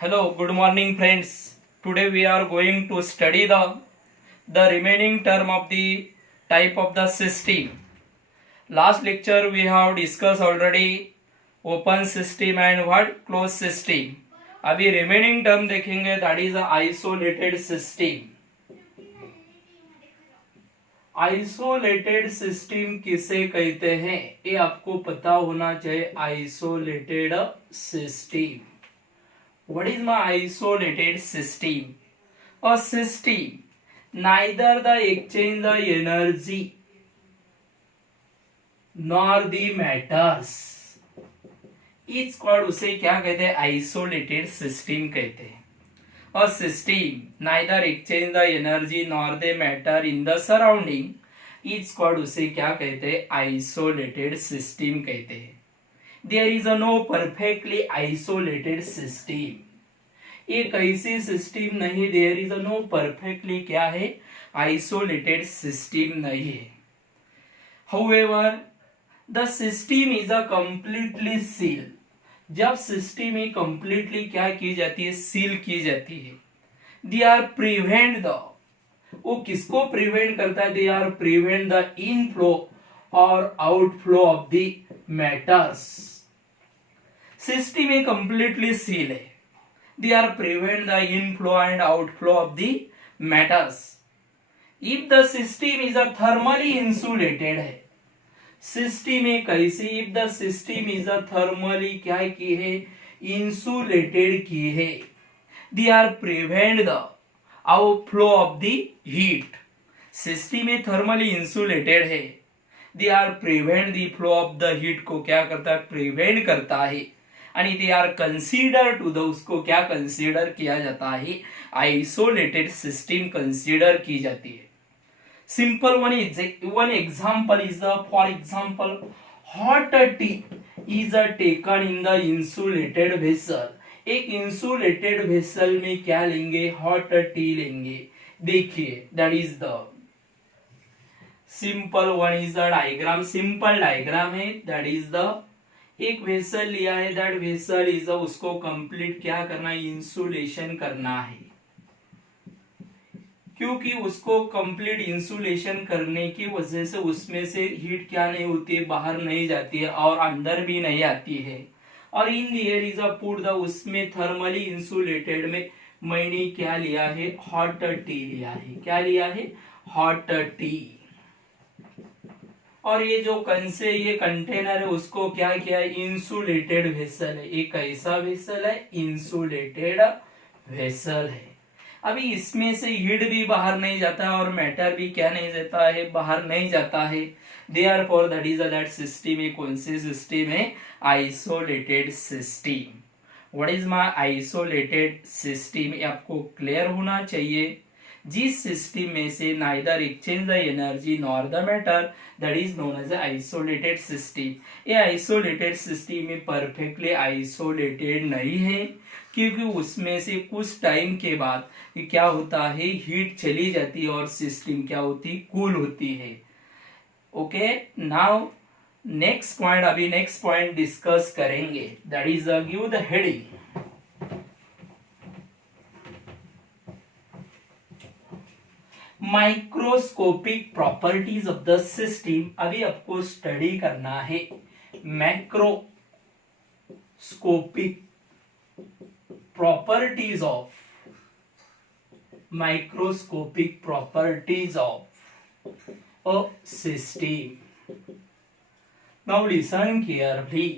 Hello, good morning friends. Today we are going to study the remaining term of the type of the system. Last lecture we have discussed already open system and what closed system. अभी remaining term देखेंगे that is a isolated system. Isolated system किसे कहते हैं ये आपको पता होना चाहिए. Isolated system. What is my isolated system? A system neither the exchange the energy nor the matters is called. उसे क्या कहते हैं? आइसोलेटेड सिस्टम कहते हैं. A system neither exchange the energy nor the matter in the surrounding is called. उसे क्या कहते हैं? आइसोलेटेड सिस्टम कहते हैं. There is no perfectly isolated system. एक ऐसी सिस्टम नहीं. There is no perfectly क्या है? Isolated system नहीं है. However, the system is a completely sealed. जब सिस्टम में कंप्लीटली क्या की जाती है? सील की जाती है. दे आर प्रिवेंट द, वो किसको प्रिवेंट करता है? They are prevent the inflow और outflow of the matters. System में कंप्लीटली सील है. They are prevent the inflow and outflow of the matters. If the system is a thermally insulated है. System में कैसे? If the system is a thermally क्या की है? Insulated की है. They are prevent the outflow of the heat. System में thermally insulated है. They are prevent the flow of the heat को क्या करता है? प्रिवेंट करता है. आणि they are consider to the, उसको क्या कंसीडर किया जाता है? आइसोलेटेड सिस्टम कंसीडर की जाती है. Simple one example is the, for example, hot tea is taken in the insulated vessel. एक insulated vessel में क्या लेंगे? hot tea लेंगे. देखिए that is the simple one is the diagram. simple diagram है. that is the एक वेसल लिया है. that vessel is the, उसको कंप्लीट क्या करना है? इंसुलेशन करना है. क्योंकि उसको कंप्लीट इंसुलेशन करने की वजह से उसमें से हीट क्या नहीं होती है? बाहर नहीं जाती है और अंदर भी नहीं आती है. और in the air is a put the, उसमें थर्मली इंसुलेटेड में मैंने क्या लिया है? हॉट टी लिया है. क्या लिया है? Hot T. और ये जो कंसे ये कंटेनर है उसको क्या किया है? इंसुलेटेड वेसल है. एक ऐसा वेसल है, इंसुलेटेड वेसल है. अभी इसमें से हीट भी बाहर नहीं जाता है और मैटर भी क्या नहीं जाता है? बाहर नहीं जाता है. Therefore that is that system है. कौन सी सिस्टम है? Isolated system. What is my isolated system? ये आपको क्लियर होना चाहिए. जिस सिस्टम में से neither exchange the energy nor the matter, that is known as isolated system. ये आइसोलेटेड सिस्टम में परफेक्टली आइसोलेटेड नहीं है, क्योंकि उसमें से कुछ टाइम के बाद क्या होता है? हीट चली जाती है और सिस्टम क्या होती? कूल होती है. ओके, नाउ नेक्स्ट पॉइंट, अभी नेक्स्ट पॉइंट डिस्कस करेंगे. That is give the heading. Microscopic properties of the system. अभी आपको स्टडी करना है macroscopic properties of microscopic properties of a system. Now listen carefully.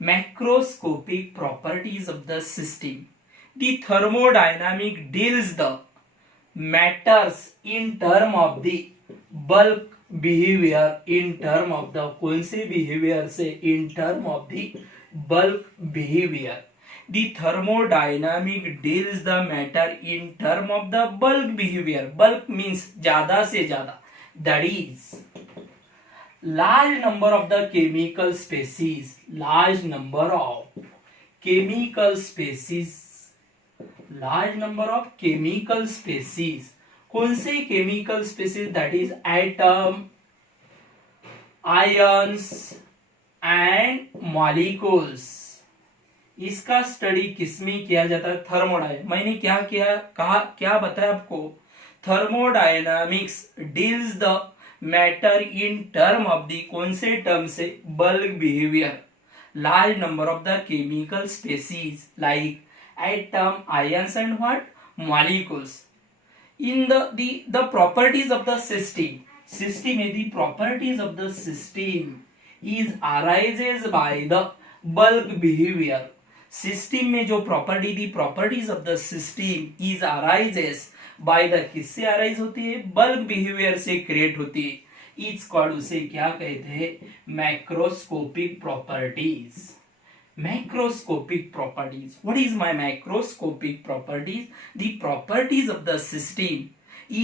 Macroscopic properties of the system. The thermodynamic deals the matters in term of the bulk behavior. In term of the कौन से behavior से? In term of the bulk behavior. The thermodynamic deals the matter in term of the bulk behavior. Bulk means ज्यादा से ज्यादा. That is large number of the chemical species. Large number of chemical species. Large number of chemical species. कौन से chemical species? That is atom, ions and molecules. इसका स्टडी किसमें किया जाता है? थर्मोडायनामिक्स। मैंने क्या किया, कहा, क्या बताया आपको? Thermodynamics deals the matter in term of the, कौन से टर्म से? Bulk behaviour, large number of the chemical species like atom, ions and what? Molecules. In the properties of the system the properties of the system is arises by the bulk behavior. System में जो प्रॉपर्टी थी, properties of the system is arises by the, किससे अराइज होती है? Bulk behaviour से क्रिएट होती है। It's called, उसे क्या कहते हैं? Macroscopic properties. Macroscopic properties, what is my macroscopic properties? The properties of the system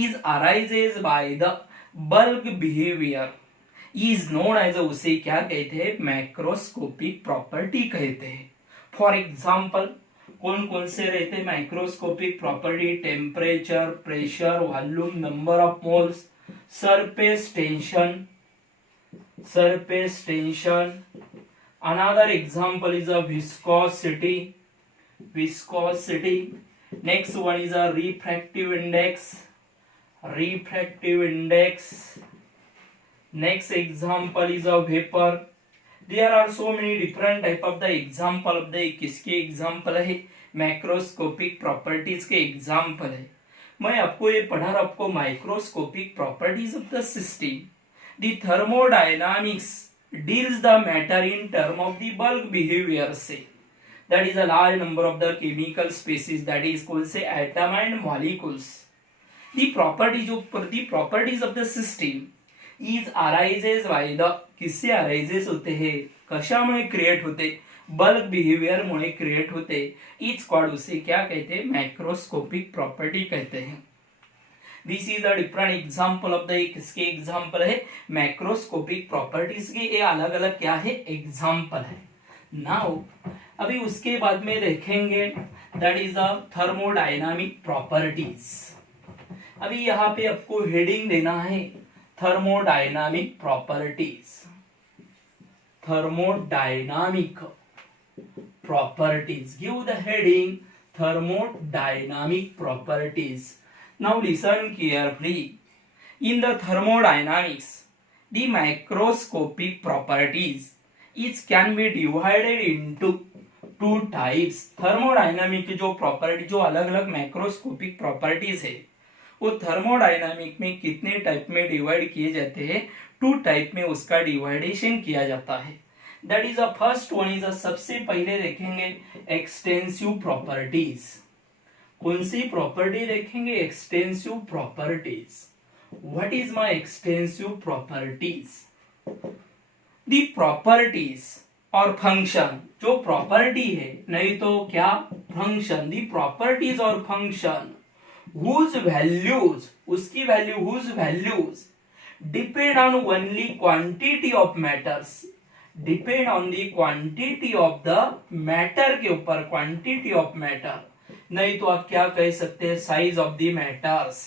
is arises by the bulk behaviour is known as, उसे क्या कहते हैं? मैक्रोस्कोपिक प्रॉपर्टी कहते हैं। फॉर एग्जाम्पल, कौन कौन से रहते हैं microscopic property? Temperature, pressure, volume, number of moles, surface tension. Another example is a viscosity. Next one is a refractive index. Next example is a vapor. There are so many different type of the example of the, किसके example है? Macroscopic properties के example है। मैं आपको ये पढ़ा रहा, आपको microscopic properties of the system. The thermodynamics deals the matter in term of the bulk behaviour से, that is a large number of the chemical species, that is कौन से? Atom and molecules. The properties of the system is arises by the, किससे arises होते हैं? कशामुळे create होते? Bulk behaviour मुळे create होते। इट्स कॉल्ड, उसे क्या कहते हैं? मैक्रोस्कोपिक प्रॉपर्टी कहते हैं। This is a different example of the, किसके एग्जांपल है? मैक्रोस्कोपिक प्रॉपर्टीज के ये अलग अलग क्या है? एग्जांपल है। नाउ अभी उसके बाद में देखेंगे that is a thermodynamic properties. अभी यहाँ पे आपको हेडिंग देना है thermodynamic properties. thermodynamic properties. Give the heading thermodynamic properties. Now listen carefully. In the thermodynamics, the macroscopic properties each can be divided into two types. Thermodynamic जो प्रॉपर्टी, जो अलग अलग मैक्रोस्कोपिक प्रॉपर्टीज है, वो थर्मोडायनामिक में कितने टाइप में डिवाइड किए जाते हैं? टू टाइप में उसका डिवाइडेशन किया जाता है। That is a first one is, सबसे पहले देखेंगे एक्सटेंसिव प्रॉपर्टीज। कौन सी प्रॉपर्टी देखेंगे? Extensive properties. What is my extensive properties? The properties और फंक्शन, जो प्रॉपर्टी है, नहीं तो क्या? फंक्शन। द प्रॉपर्टीज और फंक्शन whose values, उसकी value, whose values depend on only quantity of matters, depend on the quantity of the matter के ऊपर, quantity of matter, नहीं तो आप क्या कह सकते हैं? size of the matters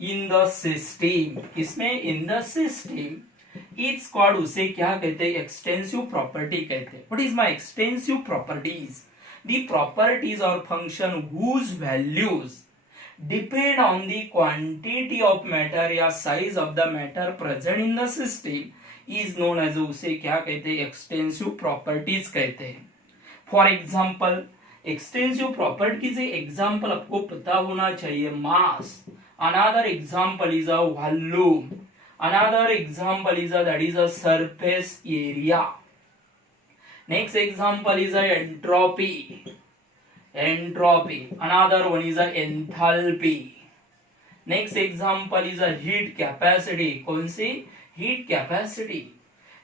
in the system। किसमें? in the system। it's called, उसे क्या कहते हैं? extensive property कहते हैं। what is my extensive properties? The properties or function whose values depend on the quantity of matter या size of the matter present in the system is known as, उसे क्या कहते हैं? extensive properties कहते हैं। For example, extensive properties के example आपको पता होना चाहिए। mass, another example is a volume, another example is a, that is a surface area. Next example is a entropy. Another one is a enthalpy. Next example is a heat capacity. कौन सी? heat capacity.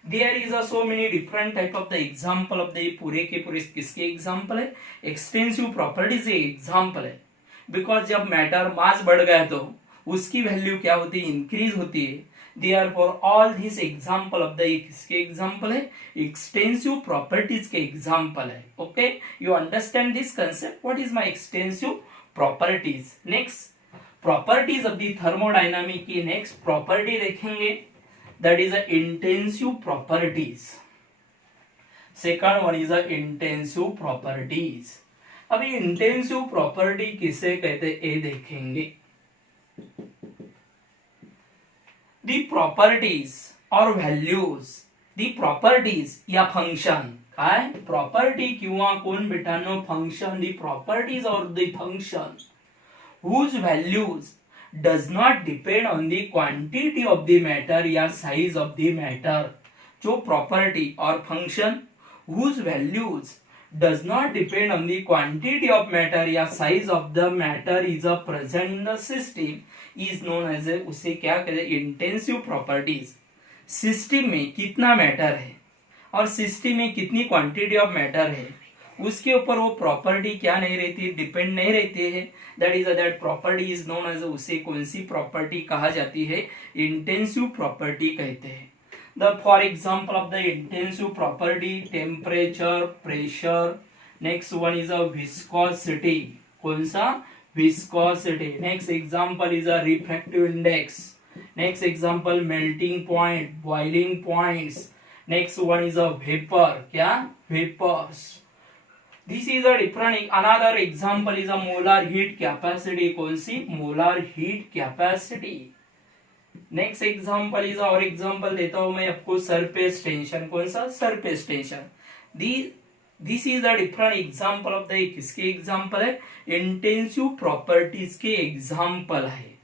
There is a so many different type of the example of the, पूरे के पूरे किसके example है? extensive properties के example है। because जब matter mass बढ़ गया तो उसकी वैल्यू क्या होती है? इंक्रीज होती है। Therefore all these example of the, किसके example है? extensive properties के example है। okay, you understand this concept? what is my extensive properties? next properties of the thermodynamic की next property देखेंगे, that is a intensive properties। Second one is intensive properties. अभी intensive property किसे कहते ये देखेंगे। The properties और values, the properties या फंक्शन काय प्रॉपर्टी किंवा कोण बेटांनो फंक्शन, दी प्रॉपर्टीज और the function whose values does not depend on the quantity of the matter या size of the matter। जो प्रॉपर्टी और function whose values does not depend on the quantity of matter या size of the matter is a present in the system is known as a, उसे क्या कहते हैं intensive properties. System में कितना मैटर है और सिस्टम में कितनी क्वांटिटी ऑफ मैटर है उसके ऊपर वो प्रॉपर्टी क्या नहीं रहती, डिपेंड नहीं रहती है। That is that property is known as, उसे कौन सी प्रॉपर्टी कहा जाती है, इंटेंसिव प्रॉपर्टी कहते हैं। The for example of the intensive property temperature, pressure, next one is a viscosity, कौन सा viscosity. Next example is a refractive index, next example melting point, boiling points, next one is a vapour, क्या vapours. This is a different, another example is a molar heat capacity, कौन सी molar heat capacity। Next example is, और example देता हूं मैं आपको surface tension, कौन सा surface tension. This is the different example of the, किसके एग्जांपल है, इंटेंसिव प्रॉपर्टीज के एग्जांपल है।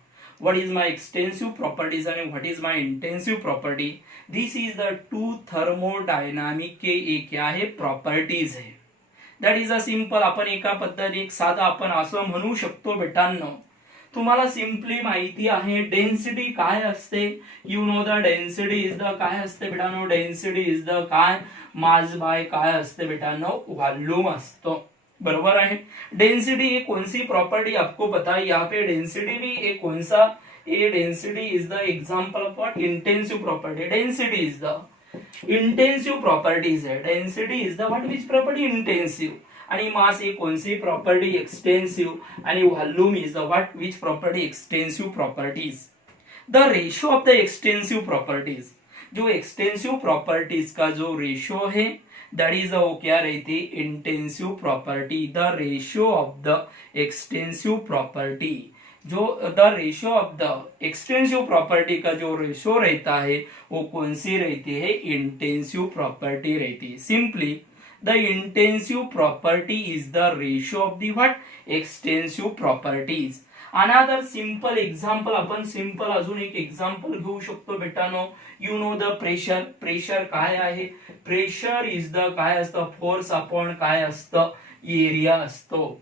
What is my extensive properties आणि what is my intensive property. This is the two thermodynamic के एक क्या है प्रॉपर्टीज है। दॅट इज अ सिंपल, आपण एका पद्धतीने एक साधा आपण असं म्हणू शकतो बेटांनो, तुम्हाला सिंपली माहिती आहे डेन्सिटी काय असते, you know the density is the काय असते बेटांनो, डेन्सिटी इज द काय मास बाय काय असते बेटांनो वॉल्यूम असतो, बरोबर आहे। डेन्सिटी एक कौन सी प्रॉपर्टी आपको पता है, यहाँ पे डेन्सिटी भी एक कौन सा, ये density is the example of what intensive property. Density is the intensive properties है, density is the what which property intensive, आणि मास एक कोणती प्रॉपर्टी एक्सटेंसिव, आणि volume is the what which property extensive properties. The ratio of the extensive properties, जो extensive properties का जो ratio है that is वो क्या रहती intensive property. The ratio of the extensive property, जो the ratio of the extensive property का जो रेशियो रहता है वो कौन सी रहती है, इंटेंसिव प्रॉपर्टी रहती है। Simply the intensive property is the ratio of the what extensive properties. Another simple example, आपण सिंपल अजून एक एग्जांपल घेऊ शकतो बेटानो। You know the pressure, pressure काय आहे, प्रेशर इज द काय असतं फोर्स अपॉन काय असतं एरिया असतो।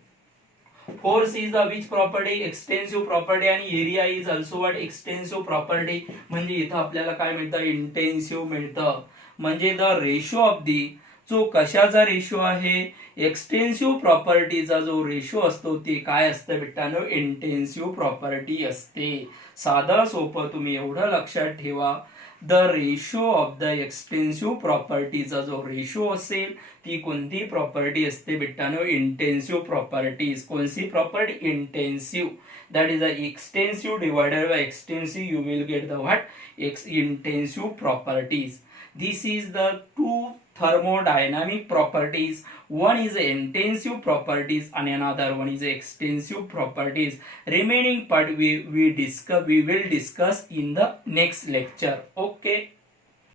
Force is the which property extensive property, आणि area is also what extensive property. म्हणजे इथं आपल्याला काय मिळतं इंटेंसिव मिळतं, म्हणजे द रेशियो ऑफ दी, जो कशाचा रेशियो आहे एक्सटेंसिव प्रॉपर्टीचा जो रेशियो असतो ते काय असतं बेटानो इंटेंसिव प्रॉपर्टी असते। साधा सोपं तुम्ही एवढं लक्षात ठेवा, the ratio of the extensive प्रॉपर्टीचा जो रेशियो असेल ती कोणती प्रॉपर्टी असते बेटानो इंटेंसिव प्रॉपर्टीज। कोणती property intensive, that is the extensive divided by extensive, you will get the what intensive properties. This is the two thermodynamic properties, one is intensive properties and another one is extensive properties। remaining part we will discuss in the next lecture। okay।